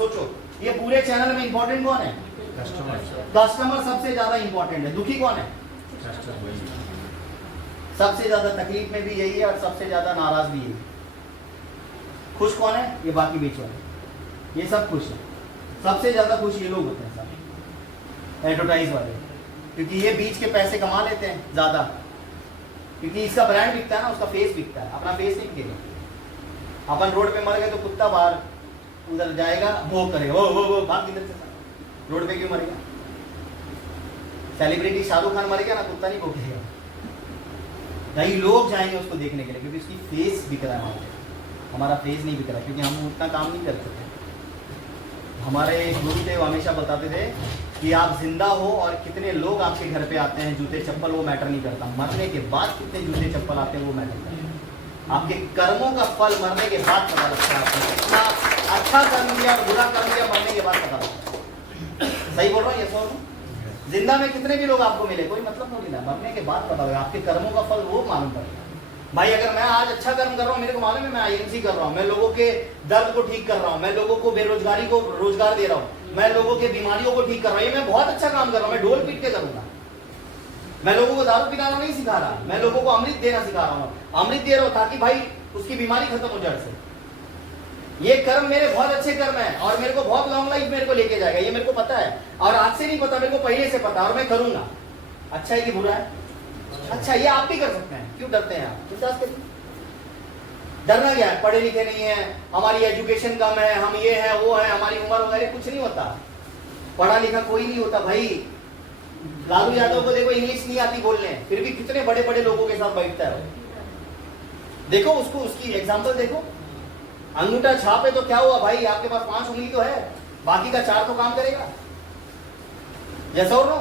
सोचो, ये पूरे चैनल में इंपॉर्टेंट कौन है? कस्टमर सबसे ज्यादा इंपॉर्टेंट है। दुखी कौन है? सबसे ज्यादा तकलीफ में भी यही है और सबसे ज्यादा नाराज भी यही। खुश कौन है? ये बाकी बीच वाले, ये सब खुश है। सबसे ज्यादा खुश ये लोग होते हैं सब एडवर्टाइज वाले, क्योंकि ये बीच के पैसे कमा लेते हैं ज्यादा, क्योंकि इसका ब्रांड बिकता है ना, उसका फेस बिकता है, अपना फेस नहीं बिकेगा। अपन रोड पे मर गए तो कुत्ता बाहर उधर जाएगा, वो करे वो भाग किधर से, रोड पे क्यों मरेगा? सेलिब्रिटी शाहरुख खान मर गया ना, कुत्ता नहीं भोंकेगा, कई लोग जाएंगे उसको देखने के लिए, क्योंकि उसकी फेस बिक रहा है। हमारा फेस नहीं बिक रहा, क्योंकि हम उतना काम नहीं कर सकते। हमारे गुरु थे, वो हमेशा बताते थे कि आप जिंदा हो और कितने लोग आपके घर पे आते हैं जूते चप्पल, वो मैटर नहीं करता। मरने के बाद कितने जूते चप्पल आते हैं वो मैटर करता है। आपके कर्मों का फल मरने के बाद पता लगता है, आपको कितना अच्छा कर्म किया और बुरा कर्म किया मरने के बाद पता लगता है। सही बोल रहा हूँ? ये सो जिंदा में कितने भी लोग आपको मिले, कोई मतलब नहीं मिला, मरने के बाद पता लगा आपके कर्मों का फल वो मालूम पड़ेगा। भाई अगर मैं आज अच्छा कर्म कर रहा हूँ, मेरे को मालूम है मैं आईएमसी कर रहा हूँ, मैं लोगों के दर्द को ठीक कर रहा हूँ, मैं लोगों को बेरोजगारी को रोजगार दे रहा हूँ, मैं लोगों के बीमारियों को ठीक कर रहा हूँ, ये मैं बहुत अच्छा काम कर रहा हूँ, मैं ढोल पीट के करूंगा। मैं लोगों को दारू पिलाना नहीं सिखा रहा, मैं लोगों को अमृत देना सिखा रहा हूँ। अमृत दे रहा हूँ ताकि भाई उसकी बीमारी खत्म हो जड़ से। ये कर्म मेरे बहुत अच्छे कर्म है और मेरे को बहुत लॉन्ग लाइफ मेरे को लेके जाएगा, ये मेरे को पता है। और आज से नहीं पता, मेरे को पहले से पता, और मैं करूंगा। अच्छा है कि बुरा है? अच्छा, ये आप भी कर सकते हैं। क्यों डरते हैं आप? विश्वास करिए। डरना क्या है? पढ़े लिखे नहीं है, हमारी एजुकेशन कम है, हम ये है वो है, हमारी उम्र वगैरह कुछ नहीं होता। पढ़ा लिखा कोई नहीं होता भाई। लालू यादव को देखो, इंग्लिश नहीं आती बोलने, फिर भी कितने बड़े बड़े लोगों के साथ बैठता है। देखो उसको, उसकी एग्जाम्पल देखो। अंगूठा छापे तो क्या हुआ भाई, आपके पास 5 उंगली तो है, बाकी का 4 तो काम करेगा। जैसा हो रहा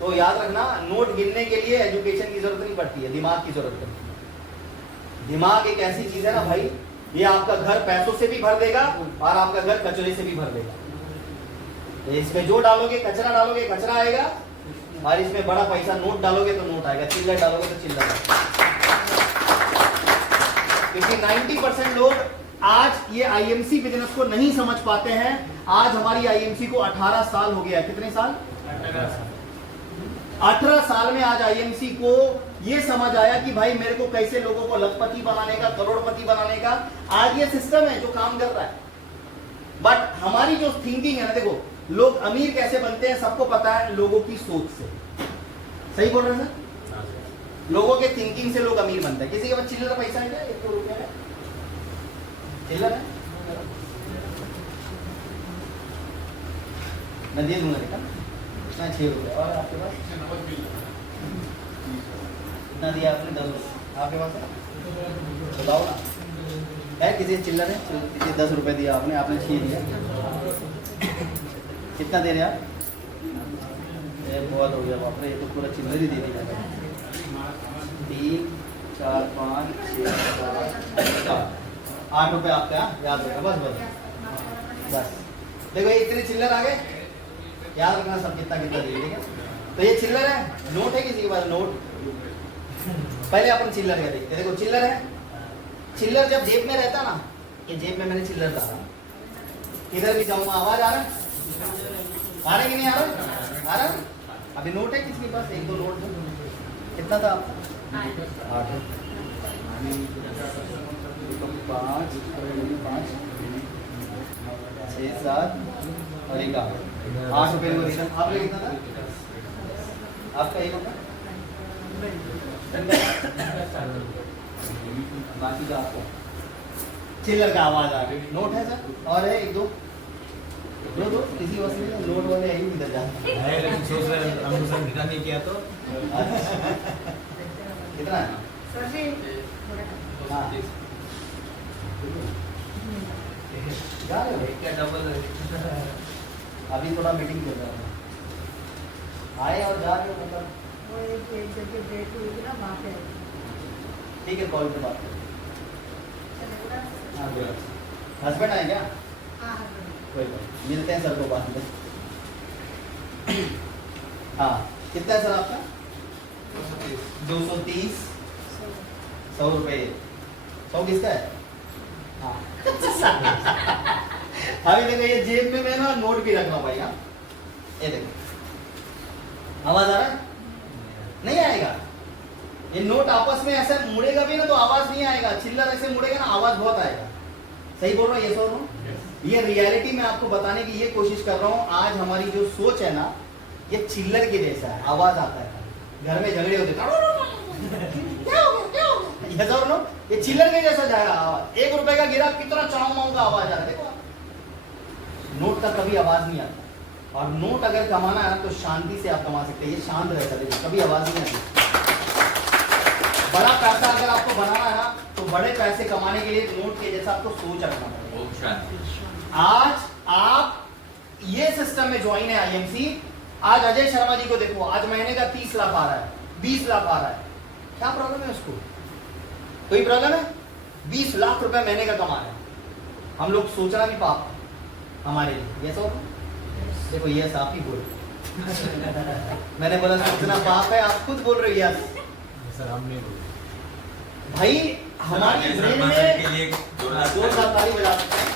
तो याद रखना, नोट गिनने के लिए एजुकेशन की जरूरत नहीं पड़ती है, दिमाग की जरूरत पड़ती है। दिमाग एक ऐसी चीज है ना भाई, ये आपका घर पैसों से भी भर देगा और आपका घर कचरे से भी भर देगा। इसमें जो डालोगे, कचरा डालोगे, कचरा आएगा, और इसमें बड़ा पैसा नोट डालोगे तो नोट आएगा, चिल्लर डालोगे तो चिल्लर आएगा। क्योंकि 90% लोग आज ये आईएमसी बिजनेस को नहीं समझ पाते हैं। आज हमारी आईएमसी को 18 साल हो गया। कितने साल? 18 साल में आज आईएमसी को ये समझ आया कि भाई मेरे को कैसे लोगों को लखपति बनाने का, करोड़पति बनाने का, आज ये सिस्टम है जो काम कर रहा है। बट हमारी जो थिंकिंग है ना, देखो लोग अमीर कैसे बनते हैं सबको पता है, लोगों की सोच से। सही बोल रहे हैं सर? लोगों के थिंकिंग से लोग अमीर बनते हैं। किसी के पास चिल्लर पैसा है क्या? 1 रुपया है चिल्लर है, मैं दे दूंगा। देखा 6 रुपये। और आपके पास कितना दिया आपने? 10 रुपये। आपके पास है? बताओ ना, है किसी चिल्लर है? किसी 10 रुपये दिया आपने, आपने 6 दिया। कितना दे रहे आप? बहुत हो गया बाप रे, ये तो पूरा चिल्लर ही दे दिया। 3 4 5 6 7 8 रुपये आपका, याद रखना। बस देखो ये इतने चिल्लर आ गए, याद रखना सब कितना कितना दिए। ठीक है, तो ये चिल्लर है। नोट है किसी के पास? नोट पहले अपन चिल्लर का देखते। देखो चिल्लर है, चिल्लर जब जेब में रहता ना, ये जेब में मैंने चिल्लर डाला, इधर भी जाऊंगा, आवाज आ रहा है? आ रहा है कि नहीं आ रहा? आ रहा है? अभी नोट है किसी के पास? 1-2 नोट दो। कितना था आपका? 8 5 6 7 और 1 8 रुपये में रिटर्न। आपका कितना था? आपका 1 होगा, बाकी का आपका चिल्लर का आवाज आ रही। नोट है सर? और है 1-2 दो किसी वजह से नोट वाले यही इधर जाते हैं, लेकिन सोच रहे हैं हम सर रिटर्न नहीं किया तो कितना है सर जी? हाँ जा रहे हो क्या? डबल अभी थोड़ा मीटिंग कर रहा हूँ, आए और जा रहे हो मतलब वो एक जगह डेट हुई थी ना वहाँ पे। ठीक है, कॉल पे बात करें। हस्बैंड आए क्या? हाँ कोई बात, मिलते हैं सर को बाद में। हाँ कितना है सर आपका? 230 100 रुपये। 100 किसका है? हाँ अभी देखो ये जेब में मैं ना नोट भी रख रहा हूँ भाई। हाँ ये देखो आवाज आ रहा है? नहीं आएगा। ये नोट आपस में ऐसे मुड़ेगा भी ना तो आवाज नहीं आएगा, चिल्लर ऐसे मुड़ेगा ना आवाज बहुत आएगा। सही बोल रहा हूँ? ये सो रहा हूँ। ये रियलिटी में आपको बताने की ये कोशिश कर रहा हूँ। आज हमारी जो सोच है ना ये चिल्लर के जैसा है, आवाज आता है। घर में झगड़े होते ऐसा और नो, ये चिल्लर के जैसा जाएगा आवाज। 1 रुपए का गिरा कितना चाऊ माऊ का आवाज आ रहा है। देखो नोट का कभी आवाज नहीं आता। और नोट अगर कमाना है ना तो शांति से आप कमा सकते हैं। ये शांत रहता है, कभी आवाज नहीं आती। बड़ा पैसा अगर आपको बनाना है ना तो बड़े पैसे कमाने के लिए नोट के जैसा आपको सोच रखना पड़ेगा। आज आप ये सिस्टम में ज्वाइन है आईएमसी। आज अजय शर्मा जी को देखो, आज महीने का 30 लाख आ रहा है, 20 लाख आ रहा है। क्या प्रॉब्लम है उसको? कोई प्रॉब्लम है? 20 लाख रुपए महीने का कमा रहे हैं। हम लोग सोचना भी पाप हमारे लिए। ये सब देखो यस आप ही बोल मैंने बोला सोचना पाप है, आप खुद बोल रहे हो यस। सर हम नहीं बोल भाई हमारी ब्रेन में जोरदार ताली बजा सकते हैं।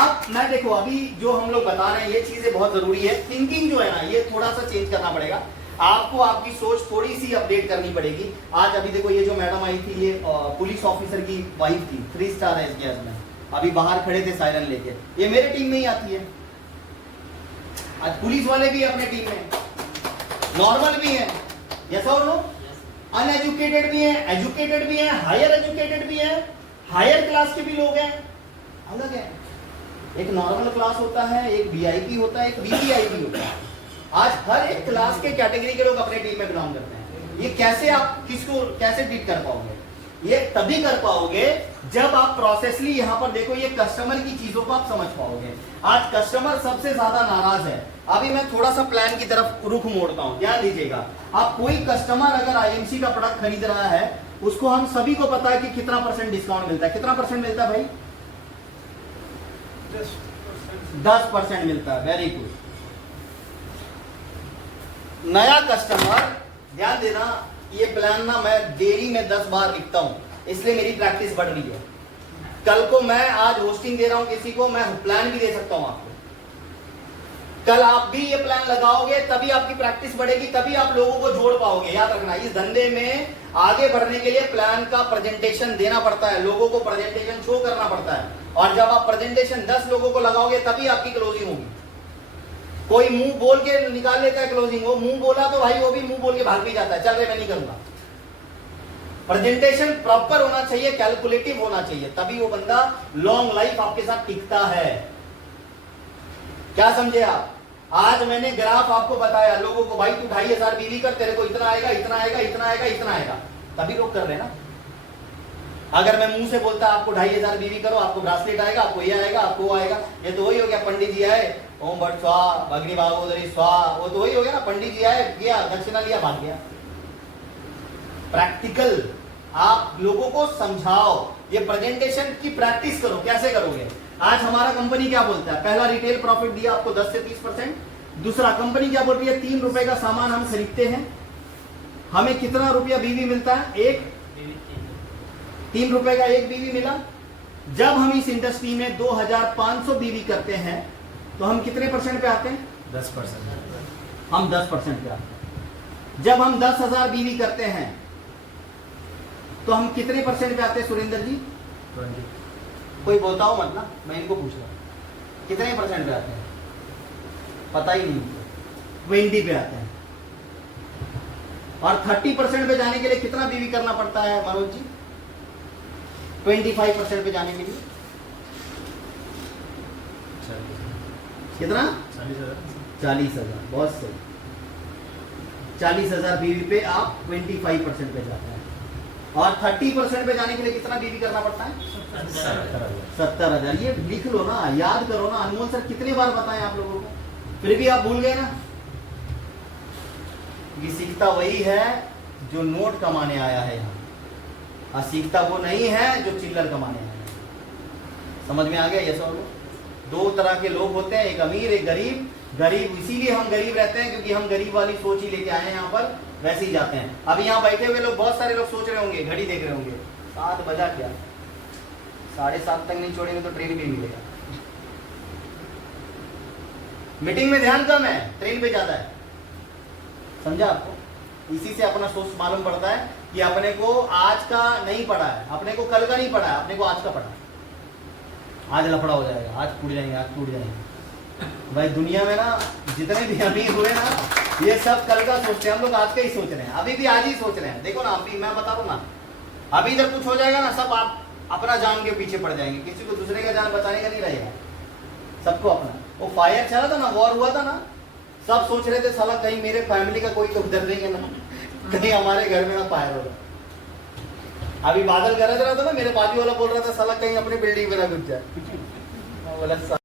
अब मैं देखो अभी जो हम लोग बता रहे हैं ये चीजें बहुत जरूरी है। थिंकिंग जो है ना ये थोड़ा सा चेंज करना पड़ेगा आपको। आपकी सोच थोड़ी सी अपडेट करनी पड़ेगी। आज अभी देखो ये जो मैडम आई थी ये पुलिस ऑफिसर की वाइफ थी, 3 स्टार है इसके हस्बैंड, अभी बाहर खड़े थे सायरन लेके। ये मेरे टीम में ही आती है। आज पुलिस वाले भी अपने टीम में, नॉर्मल भी है, यस और नो, अनएजुकेटेड भी है, एजुकेटेड भी है, हायर एजुकेटेड भी है, हायर क्लास के भी लोग हैं। अलग है, एक नॉर्मल क्लास होता है, एक वीआईपी होता है, एक वीवीआईपी होता है। आज हर एक क्लास के कैटेगरी के लोग अपने टीम में बिलोंग करते हैं। ये कैसे आप किसको कैसे ट्रीट कर पाओगे? ये तभी कर पाओगे जब आप प्रोसेसली यहाँ पर देखो ये कस्टमर की चीजों को आप समझ पाओगे। आज कस्टमर सबसे ज्यादा नाराज है। अभी मैं थोड़ा सा प्लान की तरफ रुख मोड़ता हूँ, ध्यान दीजिएगा। आप कोई कस्टमर अगर आईएमसी का प्रोडक्ट खरीद रहा है उसको हम सभी को पता है कि कितना % डिस्काउंट मिलता है। कितना % मिलता है भाई? 10% मिलता है। Very good. नया कस्टमर, ध्यान देना, ये प्लान ना मैं डेली में 10 बार लिखता हूं, इसलिए मेरी प्रैक्टिस बढ़ रही है। कल को मैं आज होस्टिंग दे रहा हूं किसी को, मैं प्लान भी दे सकता हूं आपको। कल आप भी ये प्लान लगाओगे तभी आपकी प्रैक्टिस बढ़ेगी, तभी आप लोगों को जोड़ पाओगे। याद रखना, इस धंधे में आगे बढ़ने के लिए प्लान का प्रेजेंटेशन देना पड़ता है, लोगों को प्रेजेंटेशन शो करना पड़ता है। और जब आप प्रेजेंटेशन 10 लोगों को लगाओगे तभी आपकी क्लोजिंग होगी। कोई मुंह बोल के निकाल लेता है क्लोजिंग, वो मुंह बोला तो भाई वो भी मुंह बोल के भाग भी जाता है, चल रहे मैं नहीं करूंगा। प्रेजेंटेशन प्रॉपर होना चाहिए, कैलकुलेटिव होना चाहिए, तभी वो बंदा लॉन्ग लाइफ आपके साथ टिकता है। क्या समझे आप? आज मैंने ग्राफ आपको बताया लोगों को, भाई तू 2500 बीवी कर, तेरे को इतना आएगा, इतना आएगा, इतना आएगा, इतना आएगा, तभी लोग कर रहे हैं ना। अगर मैं मुंह से बोलता आपको 2500 बीवी करो, आपको ब्रासलेट आएगा, आपको ये आएगा, आपको वो आएगा, ये तो वही हो गया पंडित जी आए, ओम भट्ट स्वाहा, अग्नि भागोदरी स्वाहा, वो तो वही हो गया ना, पंडित जी आए, गया दक्षिणा लिया, भाग गया। प्रैक्टिकल आप लोगों को समझाओ, ये प्रेजेंटेशन की प्रैक्टिस करो। कैसे करोगे? आज हमारा कंपनी क्या बोलता है? पहला रिटेल प्रॉफिट दिया आपको 10 से 30%। दूसरा कंपनी क्या बोल रही है? 3 रुपए का सामान हम खरीदते हैं, हमें कितना रुपया बीवी मिलता है? 3 रुपए का 1 बीवी मिला। जब हम इस इंडस्ट्री में 2500 बीवी करते हैं तो हम कितने % पे आते हैं? 10%। हम 10% पे आते हैं। जब हम 10,000 बीवी करते हैं तो हम कितने % पे आते हैं सुरेंद्र जी? 20। कोई बताओ मत ना, मैं इनको पूछ रहा हूं कितने % पे आते हैं? पता ही नहीं, 20 पे आते हैं। और 30% पे जाने के लिए कितना बीवी करना पड़ता है मनोज जी? 25% पे जाने के लिए कितना? 40,000। बहुत सही, 40,000 बीवी पे आप 25% पे जाते हैं। और 30% पे जाने के लिए कितना बीवी करना पड़ता है? 70,000। ये लिख लो ना, याद करो ना। अनमोल सर कितनी बार बताएं आप लोगों को, फिर भी आप भूल गए ना। ये सीखता वही है जो नोट कमाने आया है यहाँ, और सीखता वो नहीं है जो चिल्लर कमाने आया है। समझ में आ गया? ये सब 2 तरह के लोग होते हैं, एक अमीर एक गरीब। गरीब इसीलिए हम गरीब रहते हैं क्योंकि हम गरीब वाली सोच ही लेके आए हैं यहाँ पर, वैसे ही जाते हैं। अभी यहाँ बैठे हुए लोग, बहुत सारे लोग सोच रहे होंगे, घड़ी देख रहे होंगे, 7 बजा क्या? 7:30 तक नहीं छोड़ेंगे तो ट्रेन भी नहीं मिलेगा। मीटिंग में ध्यान कम है, ट्रेन पे ज्यादा है। समझा आपको? इसी से अपना सोच मालूम पड़ता है कि अपने को आज का नहीं पढ़ा है, अपने को कल का नहीं पढ़ा है, अपने को आज का पढ़ा है। आज लफड़ा हो जाएगा, आज टूट जाएंगे, आज टूट जाएंगे। भाई दुनिया में ना जितने भी अमीर हुए ना, ये सब कल का सोचते हैं, हम लोग आज का ही सोच रहे हैं, अभी भी आज ही सोच रहे हैं। देखो ना, अभी मैं बता रहा हूँ ना, अभी जब कुछ हो जाएगा ना, सब आप अपना जान के पीछे पड़ जाएंगे, किसी को दूसरे का जान बचाने का नहीं रहेगा, सबको अपना। वो फायर चला था ना, वॉर हुआ था ना, सब सोच रहे थे साला कहीं मेरे फैमिली का कोई तो उधर नहीं है ना, कहीं हमारे घर में ना फायर होगा। अभी बादल गरज रहा था ना, मेरे बाजू वाला बोल रहा था साला कहीं अपने बिल्डिंग में ना घुस जाए। मैं बोला